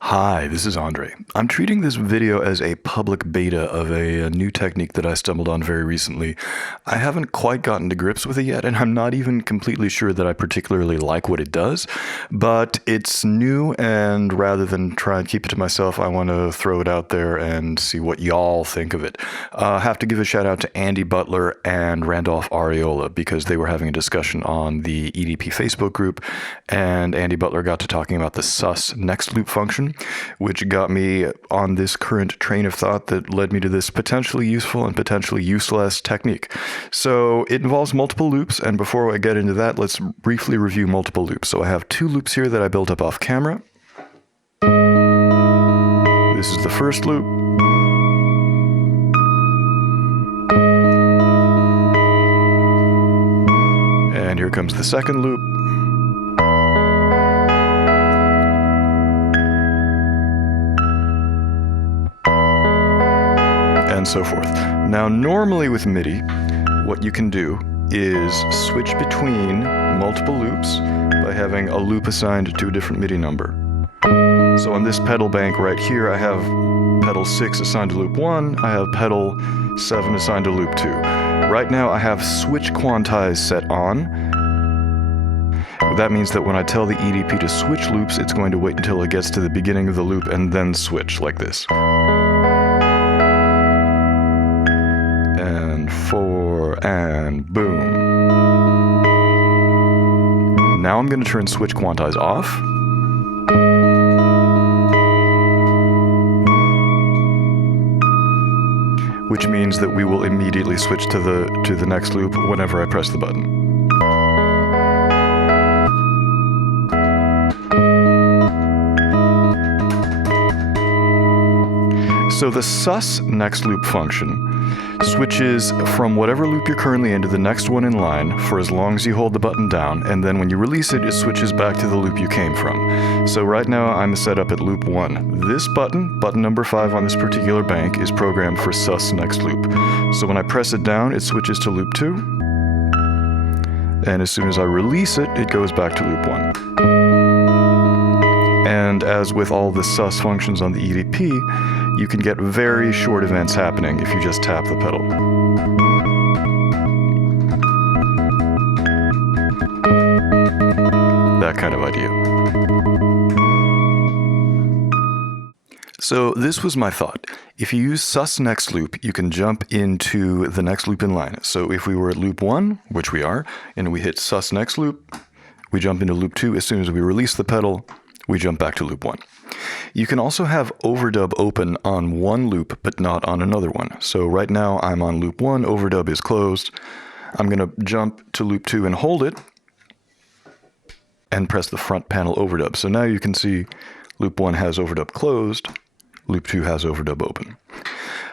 Hi, this is Andre. I'm treating this video as a public beta of a new technique that I stumbled on very recently. I haven't quite gotten to grips with it yet, and I'm not even completely sure that I particularly like what it does, but it's new, and rather than try and keep it to myself, I want to throw it out there and see what y'all think of it. I have to give a shout out to Andy Butler and Randolf Arriola because they were having a discussion on the EDP Facebook group, and Andy Butler got to talking about the sus next loop function, which got me on this current train of thought that led me to this potentially useful and potentially useless technique. So it involves multiple loops, and before I get into that, let's briefly review multiple loops. So I have two loops here that I built up off camera. This is the first loop. And here comes the second loop. And so forth. Now, normally with MIDI, what you can do is switch between multiple loops by having a loop assigned to a different MIDI number. So on this pedal bank right here, I have pedal 6 assigned to loop 1, I have pedal 7 assigned to loop 2. Right now I have switch quantize set on. That means that when I tell the EDP to switch loops, it's going to wait until it gets to the beginning of the loop and then switch like this. And 4, and boom. Now I'm going to turn switch quantize off. Which means that we will immediately switch to the next loop whenever I press the button. So the sus next loop function switches from whatever loop you're currently in to the next one in line for as long as you hold the button down, and then when you release it, it switches back to the loop you came from. So right now I'm set up at loop 1. This button number 5 on this particular bank, is programmed for sus next loop. So when I press it down, it switches to loop 2, and as soon as I release it, it goes back to loop 1. And as with all the sus functions on the EDP, you can get very short events happening if you just tap the pedal. That kind of idea. So this was my thought. If you use sus next loop, you can jump into the next loop in line. So if we were at loop 1, which we are, and we hit sus next loop, we jump into loop 2. As soon as we release the pedal, we jump back to loop 1. You can also have overdub open on one loop, but not on another one. So right now I'm on loop 1, overdub is closed. I'm going to jump to loop 2 and hold it, and press the front panel overdub. So now you can see loop 1 has overdub closed, loop 2 has overdub open.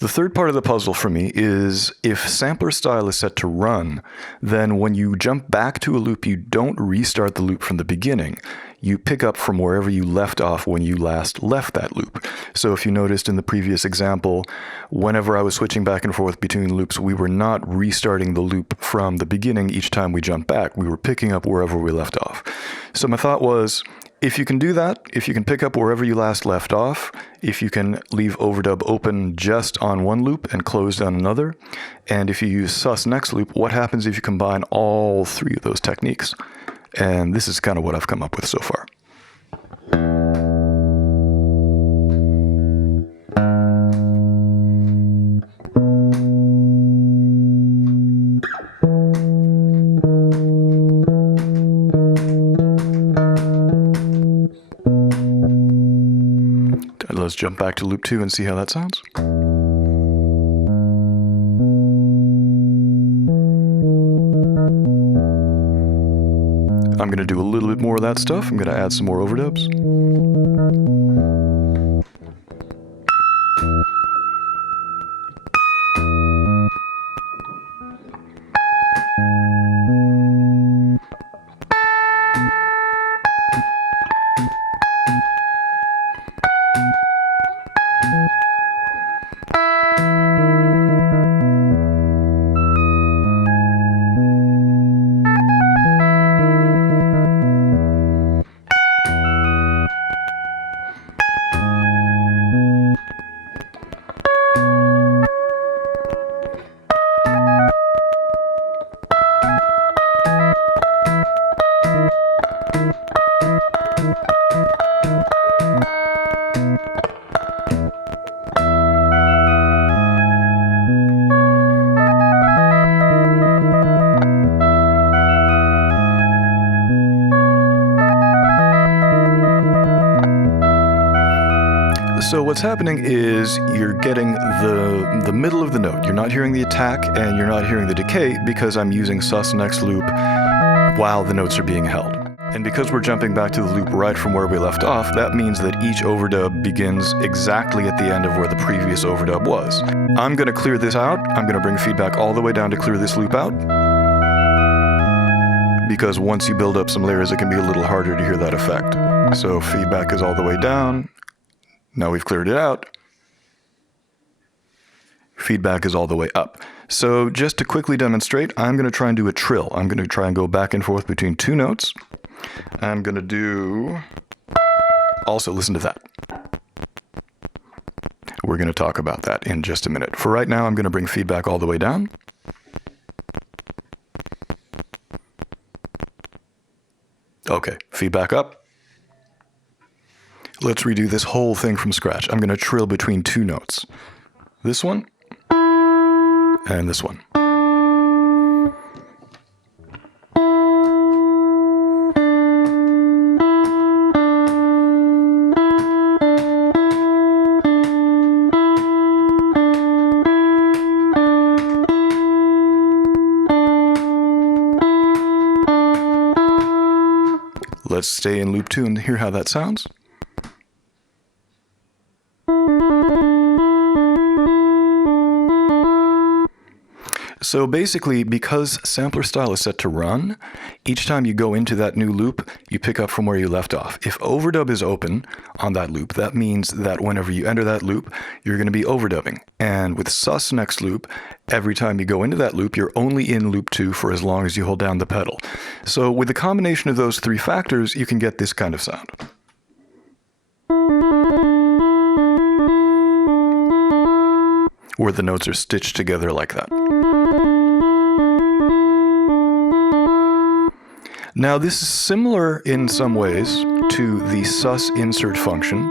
The third part of the puzzle for me is if sampler style is set to run, then when you jump back to a loop, you don't restart the loop from the beginning. You pick up from wherever you left off when you last left that loop. So if you noticed in the previous example, whenever I was switching back and forth between loops, we were not restarting the loop from the beginning each time we jumped back. We were picking up wherever we left off. So my thought was, if you can do that, if you can pick up wherever you last left off, if you can leave overdub open just on one loop and closed on another, and if you use sus next loop, what happens if you combine all three of those techniques? And this is kind of what I've come up with so far. Let's jump back to loop 2 and see how that sounds. I'm going to do a little bit more of that stuff. I'm going to add some more overdubs. So what's happening is you're getting the middle of the note. You're not hearing the attack and you're not hearing the decay because I'm using sus next loop while the notes are being held. And because we're jumping back to the loop right from where we left off, that means that each overdub begins exactly at the end of where the previous overdub was. I'm going to clear this out. I'm going to bring feedback all the way down to clear this loop out. Because once you build up some layers, it can be a little harder to hear that effect. So feedback is all the way down. Now we've cleared it out. Feedback is all the way up. So just to quickly demonstrate, I'm going to try and do a trill. I'm going to try and go back and forth between two notes. I'm going to do... Also, listen to that. We're going to talk about that in just a minute. For right now, I'm going to bring feedback all the way down. Okay, feedback up. Let's redo this whole thing from scratch. I'm going to trill between two notes. This one and this one. Let's stay in loop 2 and hear how that sounds. So basically, because sampler style is set to run, each time you go into that new loop, you pick up from where you left off. If overdub is open on that loop, that means that whenever you enter that loop, you're going to be overdubbing. And with sus next loop, every time you go into that loop, you're only in loop 2 for as long as you hold down the pedal. So with the combination of those three factors, you can get this kind of sound. Where the notes are stitched together like that. Now this is similar in some ways to the sus insert function.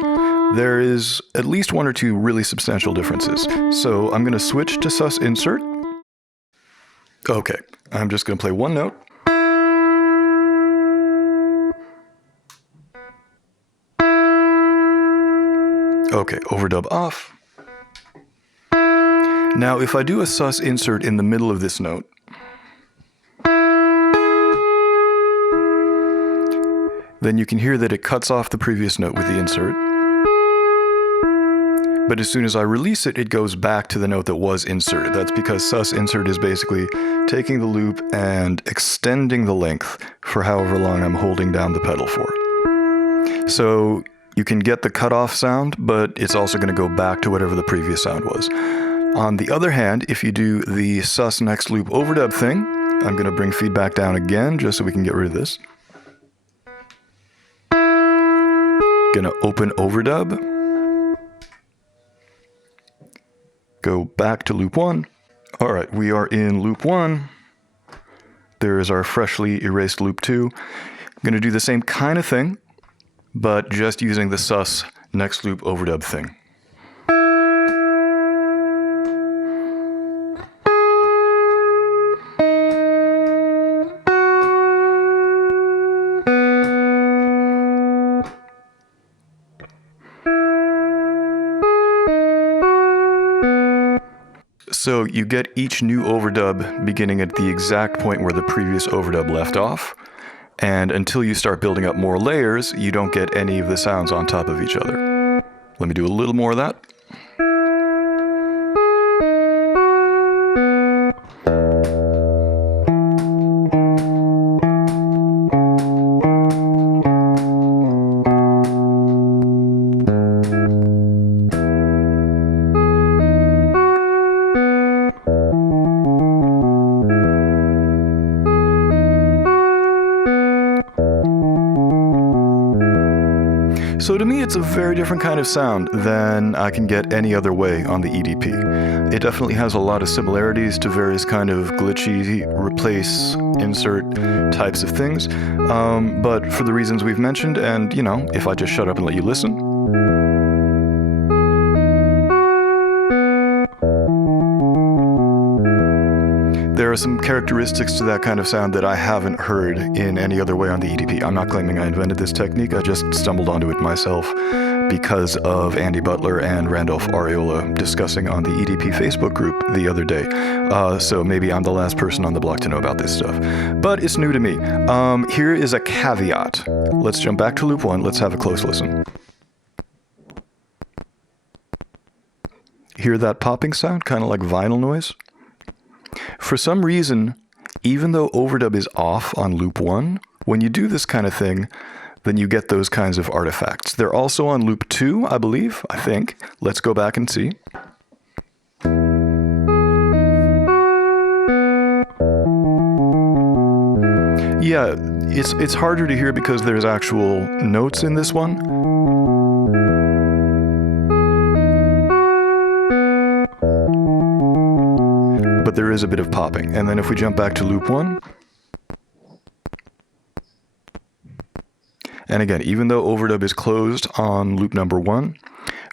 There is at least one or two really substantial differences. So I'm going to switch to sus insert. Okay, I'm just going to play one note. Okay, overdub off. Now if I do a sus insert in the middle of this note, then you can hear that it cuts off the previous note with the insert. But as soon as I release it, it goes back to the note that was inserted. That's because sus insert is basically taking the loop and extending the length for however long I'm holding down the pedal for. So you can get the cutoff sound, but it's also going to go back to whatever the previous sound was. On the other hand, if you do the sus next loop overdub thing, I'm going to bring feedback down again just so we can get rid of this. Gonna open overdub. Go back to loop 1. All right, we are in loop 1. There is our freshly erased loop 2. I'm gonna do the same kind of thing, but just using the sus next loop overdub thing. So you get each new overdub beginning at the exact point where the previous overdub left off, and until you start building up more layers, you don't get any of the sounds on top of each other. Let me do a little more of that. So to me, it's a very different kind of sound than I can get any other way on the EDP. It definitely has a lot of similarities to various kind of glitchy, replace, insert types of things. But for the reasons we've mentioned, and you know, if I just shut up and let you listen. There are some characteristics to that kind of sound that I haven't heard in any other way on the EDP. I'm not claiming I invented this technique. I just stumbled onto it myself because of Andy Butler and Randolf Arriola discussing on the EDP Facebook group the other day. So maybe I'm the last person on the block to know about this stuff. But it's new to me. Here is a caveat. Let's jump back to loop 1. Let's have a close listen. Hear that popping sound? Kind of like vinyl noise? For some reason, even though overdub is off on loop 1, when you do this kind of thing, then you get those kinds of artifacts. They're also on loop 2, I believe, I think. Let's go back and see. Yeah, it's harder to hear because there's actual notes in this one. But there is a bit of popping. And then if we jump back to loop 1, and again, even though overdub is closed on loop number 1,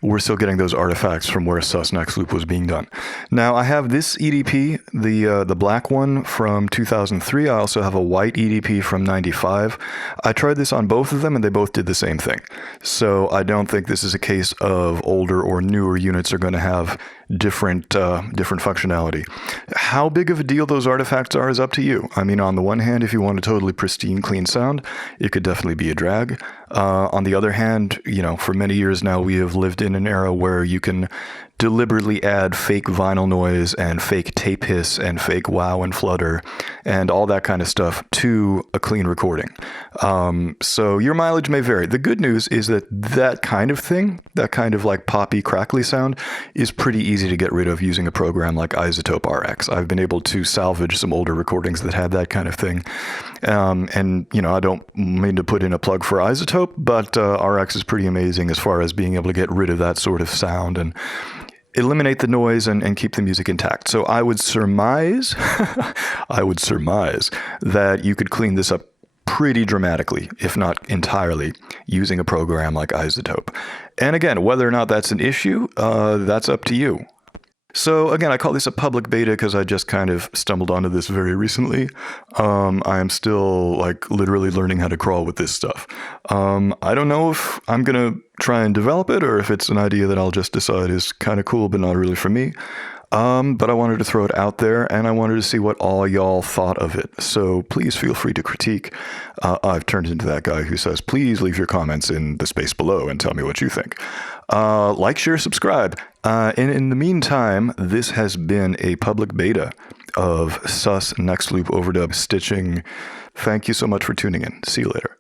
we're still getting those artifacts from where sus next loop was being done. Now, I have this EDP, the black one from 2003. I also have a white EDP from 95. I tried this on both of them, and they both did the same thing. So I don't think this is a case of older or newer units are going to have different functionality. How big of a deal those artifacts are is up to you. I mean, on the one hand, if you want a totally pristine, clean sound, it could definitely be a drag. On the other hand, you know, for many years now, we have lived in an era where you can deliberately add fake vinyl noise and fake tape hiss and fake wow and flutter and all that kind of stuff to a clean recording. So your mileage may vary. The good news is that that kind of thing, that kind of like poppy, crackly sound, is pretty easy to get rid of using a program like Isotope RX. I've been able to salvage some older recordings that had that kind of thing. And, you know, I don't mean to put in a plug for Isotope, but RX is pretty amazing as far as being able to get rid of that sort of sound and eliminate the noise and keep the music intact. So I would surmise, that you could clean this up pretty dramatically, if not entirely, using a program like Isotope. And again, whether or not that's an issue, that's up to you. So again, I call this a public beta because I just kind of stumbled onto this very recently. I am still like literally learning how to crawl with this stuff. I don't know if I'm going to try and develop it or if it's an idea that I'll just decide is kind of cool, but not really for me. But I wanted to throw it out there, and I wanted to see what all y'all thought of it. So please feel free to critique. I've turned into that guy who says, please leave your comments in the space below and tell me what you think. Like, share, subscribe. And in the meantime, this has been a public beta of sus next loop overdub stitching. Thank you so much for tuning in. See you later.